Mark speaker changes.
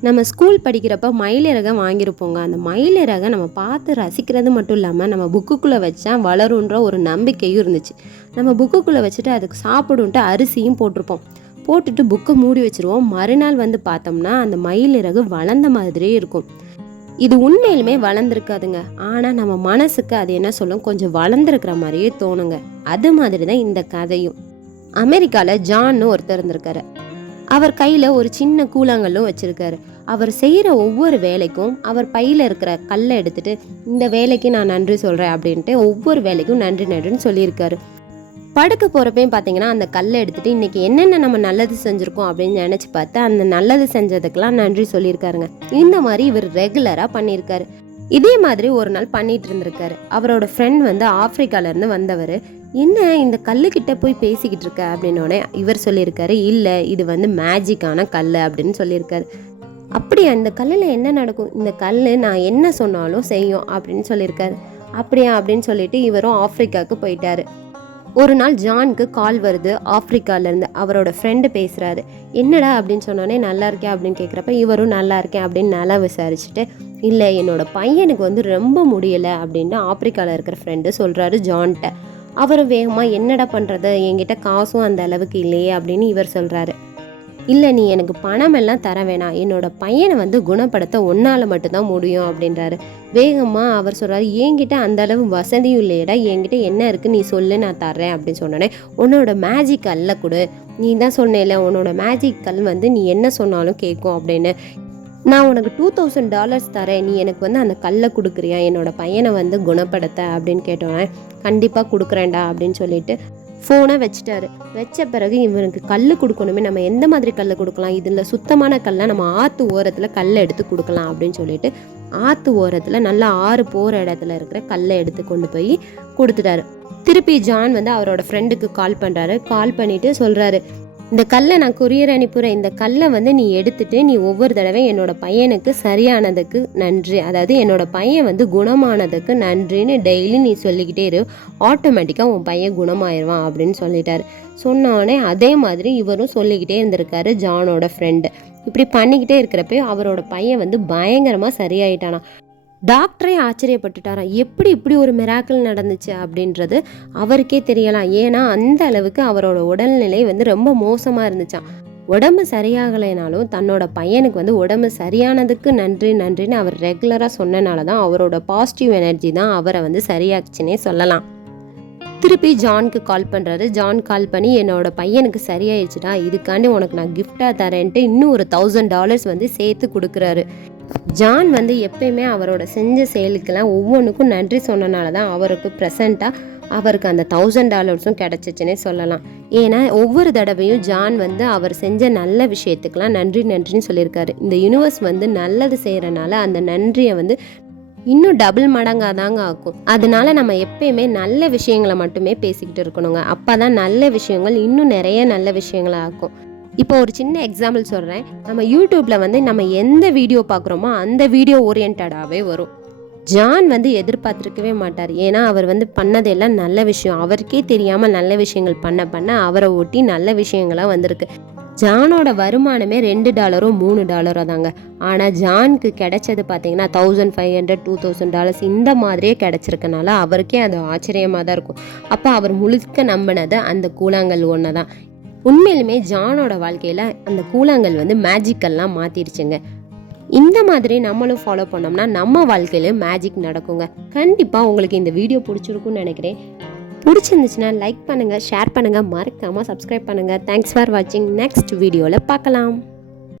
Speaker 1: நம்ம ஸ்கூல் படிக்கிறப்ப மயிலிறகம் வாங்கியிருப்போங்க. அந்த மயிலிறகை நம்ம பார்த்து ரசிக்கிறது மட்டும் இல்லாமல் நம்ம புக்குக்குள்ளே வச்சா வளருன்ற ஒரு நம்பிக்கையும் இருந்துச்சு. நம்ம புக்குக்குள்ளே வச்சுட்டு அதுக்கு சாப்பிடுன்ட்டு அரிசியும் போட்டிருப்போம். போட்டுட்டு புக்கை மூடி வச்சிருவோம். மறுநாள் வந்து பார்த்தோம்னா அந்த மயிலிறகு வளர்ந்த மாதிரியே இருக்கும். இது உண்மையிலுமே வளர்ந்துருக்காதுங்க. ஆனால் நம்ம மனசுக்கு அது என்ன சொல்லும்? கொஞ்சம் வளர்ந்துருக்கிற மாதிரியே தோணுங்க. அது மாதிரி தான் இந்த கதையும். அமெரிக்காவில் ஜான்னு ஒருத்தர் இருந்திருக்காரு. அவர் கையில் ஒரு சின்ன கூழாங்கல்லும் வச்சிருக்காரு. அவர் செய்கிற ஒவ்வொரு வேலைக்கும் அவர் பையில் இருக்கிற கல்லை எடுத்துட்டு இந்த வேலைக்கு நான் நன்றி சொல்கிறேன் அப்படின்ட்டு ஒவ்வொரு வேலைக்கும் நன்றி நன்றின்னு சொல்லியிருக்காரு. படுக்க போகிறப்பையும் பார்த்தீங்கன்னா அந்த கல்லை எடுத்துட்டு இன்றைக்கி என்னென்ன நம்ம நல்லது செஞ்சுருக்கோம் அப்படின்னு நினச்சி பார்த்து அந்த நல்லது செஞ்சதுக்கெல்லாம் நன்றி சொல்லியிருக்காருங்க. இந்த மாதிரி இவர் ரெகுலராக பண்ணியிருக்காரு. இதே மாதிரி ஒரு நாள் பண்ணிட்டு இருந்திருக்காரு. அவரோட ஃப்ரெண்ட் வந்து ஆப்பிரிக்கால இருந்து வந்தவர். என்ன இந்த கல்லுக்கிட்ட போய் பேசிக்கிட்டு இருக்க? அப்படின்னோடனே இவர் சொல்லியிருக்காரு இல்லை இது வந்து மேஜிக்கான கல் அப்படின்னு சொல்லியிருக்காரு. அப்படியா இந்த கல்லில் என்ன நடக்கும்? இந்த கல் நான் என்ன சொன்னாலும் செய்யும் அப்படின்னு சொல்லியிருக்காரு. அப்படியா? அப்படின்னு சொல்லிட்டு இவரும் ஆப்பிரிக்காவுக்கு போயிட்டாரு. ஒரு நாள் ஜானுக்கு கால் வருது ஆப்பிரிக்காலேருந்து அவரோட ஃப்ரெண்டு பேசுகிறாரு என்னடா? அப்படின்னு சொன்னோடனே நல்லா இருக்கேன் அப்படின்னு கேட்குறப்ப இவரும் நல்லா இருக்கேன் அப்படின்னு நல்லா விசாரிச்சுட்டு இல்லை என்னோட பையனுக்கு வந்து ரொம்ப முடியலை அப்படின்னு ஆப்பிரிக்காவில் இருக்கிற ஃப்ரெண்டு சொல்கிறாரு ஜான்கிட்ட அவரும் வேகமாக என்னடா பண்ணுறது என்கிட்ட காசும் அந்த அளவுக்கு இல்லையே அப்படின்னு இவர் சொல்கிறாரு இல்லை நீ எனக்கு பணம் எல்லாம் தர வேணாம். என்னோட பையனை வந்து குணப்படுத்த ஒன்னால் மட்டும்தான் முடியும் அப்படின்றாரு. வேகமாக அவர் சொல்கிறாரு என்கிட்ட அந்த அளவு வசதியும் இல்லையடா. என்கிட்ட என்ன இருக்குது நீ சொல்லு நான் தர்றேன் அப்படின்னு சொன்னோடனே உன்னோட மேஜிக் அல்ல கொடு. நீ தான் சொன்னேல உன்னோட மேஜிக் கல் வந்து நீ என்ன சொன்னாலும் கேட்கும் அப்படின்னு. நான் உனக்கு டூ தௌசண்ட் டாலர்ஸ் தரேன். நீ எனக்கு வந்து அந்த கல்லை கொடுக்குறியா? என்னோட பையனை வந்து குணப்படுத்த அப்படின்னு கேட்டோன்னே கண்டிப்பாக கொடுக்குறேன்டா அப்படின்னு சொல்லிட்டு ஃபோனை வச்சுட்டாரு. வச்ச பிறகு இவனுக்கு கல் கொடுக்கணுமே நம்ம எந்த மாதிரி கல் கொடுக்கலாம்? இதில் சுத்தமான கல்லை நம்ம ஆற்று ஓரத்தில் கல்லை எடுத்து கொடுக்கலாம் அப்படின்னு சொல்லிட்டு ஆற்று ஓரத்தில் நல்லா ஆறு போகிற இடத்துல இருக்கிற கல்லை எடுத்து கொண்டு போய் கொடுத்துட்டாரு. திருப்பி ஜான் வந்து அவரோட ஃப்ரெண்டுக்கு கால் பண்ணுறாரு கால் பண்ணிட்டு சொல்கிறாரு இந்த கல்லை நான் கொரியர் அனுப்புகிறேன் இந்த கல்லை வந்து நீ எடுத்துட்டு நீ ஒவ்வொரு தடவை என்னோட பையனுக்கு சரியானதுக்கு நன்றி. அதாவது என்னோட பையன் வந்து குணமானதுக்கு நன்றின்னு டெய்லி நீ சொல்லிக்கிட்டே இரு. ஆட்டோமேட்டிக்காக உன் பையன் குணமாயிருவான் அப்படின்னு சொல்லிட்டாரு. சொன்னோடனே அதே மாதிரி இவரும் சொல்லிக்கிட்டே இருந்திருக்காரு ஜானோட ஃப்ரெண்டு இப்படி பண்ணிக்கிட்டே இருக்கிறப்ப அவரோட பையன் வந்து பயங்கரமாக சரியாயிட்டானா டாக்டரே ஆச்சரியப்பட்டுட்டாராம் எப்படி இப்படி ஒரு மிராக்கல் நடந்துச்சு அப்படின்றது அவருக்கே தெரியலாம். ஏன்னா அந்த அளவுக்கு அவரோட உடல்நிலை வந்து ரொம்ப மோசமாக இருந்துச்சாம். உடம்பு சரியாகலைனாலும் தன்னோட பையனுக்கு வந்து உடம்பு சரியானதுக்கு நன்றி நன்றின்னு அவர் ரெகுலராக சொன்னனால தான் அவரோட பாசிட்டிவ் எனர்ஜி தான் அவரை வந்து சரியாச்சுன்னே சொல்லலாம். திருப்பி ஜான்க்கு கால் பண்ணுறாரு ஜான் கால் பண்ணி என்னோட பையனுக்கு சரியாயிடுச்சுடா. இதுக்காண்டி உனக்கு நான் கிஃப்டாக தரேன்ட்டு இன்னும் ஒரு தௌசண்ட் டாலர்ஸ் வந்து சேர்த்து கொடுக்குறாரு. ஜான் வந்து எப்பயுமே அவரோட செஞ்ச செயலுக்கெல்லாம் ஒவ்வொன்றுக்கும் நன்றி சொன்னனால தான் அவருக்கு ப்ரெசண்ட்டாக அவருக்கு அந்த தௌசண்ட் டாலர்ஸும் கிடச்சிச்சுன்னே சொல்லலாம். ஏன்னா ஒவ்வொரு தடவையும் ஜான் வந்து அவர் செஞ்ச நல்ல விஷயத்துக்கெல்லாம் நன்றி நன்றின்னு சொல்லியிருக்காரு. இந்த யூனிவர்ஸ் வந்து நல்லது செய்கிறனால அந்த நன்றியை வந்து இன்னும் டபுள் மடங்காக தாங்க ஆக்கும். அதனால நம்ம எப்பயுமே நல்ல விஷயங்களை மட்டுமே பேசிக்கிட்டு இருக்கணுங்க. அப்போ தான் நல்ல விஷயங்கள் இன்னும் நிறைய நல்ல விஷயங்களை ஆக்கும். இப்போ ஒரு சின்ன எக்ஸாம்பிள் சொல்கிறேன் நம்ம யூடியூப்பில் வந்து நம்ம எந்த வீடியோ பார்க்குறோமோ அந்த வீடியோ ஓரியன்டாகவே வரும். ஜான் வந்து எதிர்பார்த்துருக்கவே மாட்டார். ஏன்னா அவர் வந்து பண்ணதெல்லாம் நல்ல விஷயம். அவருக்கே தெரியாமல் நல்ல விஷயங்கள் பண்ண பண்ண அவரை ஒட்டி நல்ல விஷயங்களாக வந்திருக்கு. ஜானோட வருமானமே ரெண்டு டாலரோ மூணு டாலரோ தாங்க. ஆனால் ஜானுக்கு கிடைச்சது பார்த்தீங்கன்னா thousand five hundred to thousand dollars இந்த மாதிரியே கிடச்சிருக்கனால அவருக்கே அது ஆச்சரியமாக தான் இருக்கும். அப்போ அவர் முழுக்க நம்பினது அந்த கூழாங்கல் ஒன்று தான். உண்மையிலுமே ஜானோட வாழ்க்கையில் அந்த கூழாங்கல் வந்து மேஜிக்கெல்லாம் மாற்றிருச்சுங்க இந்த மாதிரி நம்மளும் ஃபாலோ பண்ணோம்னா நம்ம வாழ்க்கையில மேஜிக் நடக்குங்க. கண்டிப்பாக உங்களுக்கு இந்த வீடியோ பிடிச்சிருக்கும்னு நினைக்கிறேன். பிடிச்சிருந்துச்சுன்னா லைக் பண்ணுங்கள் ஷேர் பண்ணுங்கள் மறக்காமல் சப்ஸ்கிரைப் பண்ணுங்கள் தேங்க்ஸ் ஃபார் வாட்சிங் நெக்ஸ்ட் வீடியோவில் பார்க்கலாம்.